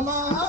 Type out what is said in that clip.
Come on.